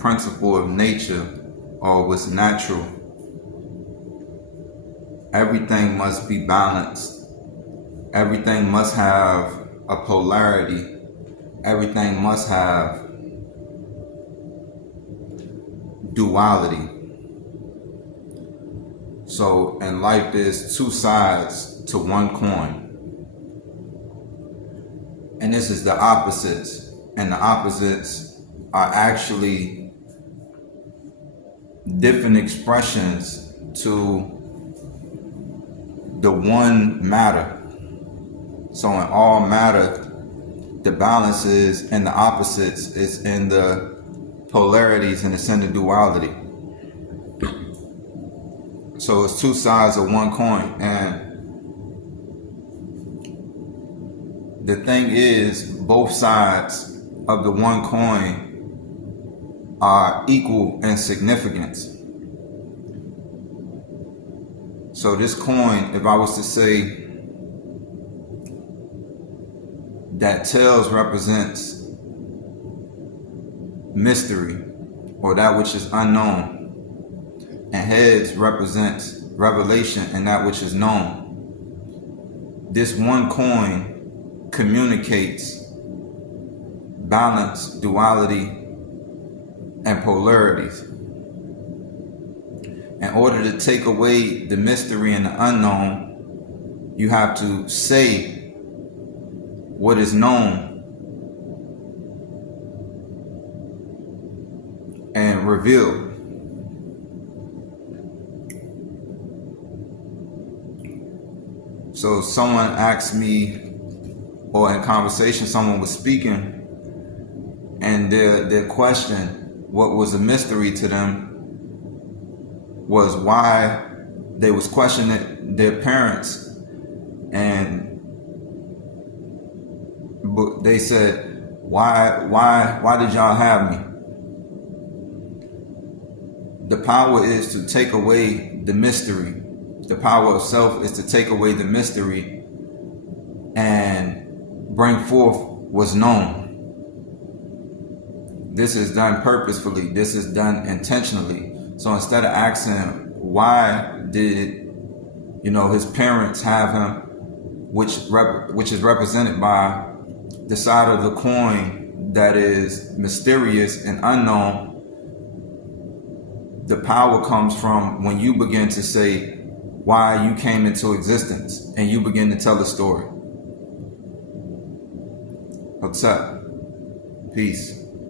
principle of nature or what's natural. Everything must be balanced. Everything must have a polarity. Everything must have duality. So in life, there's two sides to one coin. And this is the opposites. And the opposites are actually different expressions to the one matter. So in all matter, the balance is in the opposites, it's in the polarities, and it's in the duality. So it's two sides of one coin. And the thing is, both sides of the one coin are equal in significance. So this coin, if I was to say that tails represents mystery or that which is unknown, and heads represents revelation and that which is known, this one coin communicates balance, duality, and polarities. In order to take away the mystery and the unknown, you have to say what is known and reveal. So someone asked me, or in conversation someone was speaking, and their question, what was a mystery to them, was why they was questioning their parents. And they said, why did y'all have me? The power is to take away the mystery. The power of self is to take away the mystery and bring forth what's known. This is done purposefully. This is done intentionally. So instead of asking why did his parents have him, which is represented by the side of the coin that is mysterious and unknown, the power comes from when you begin to say why you came into existence and you begin to tell the story. What's up? Peace.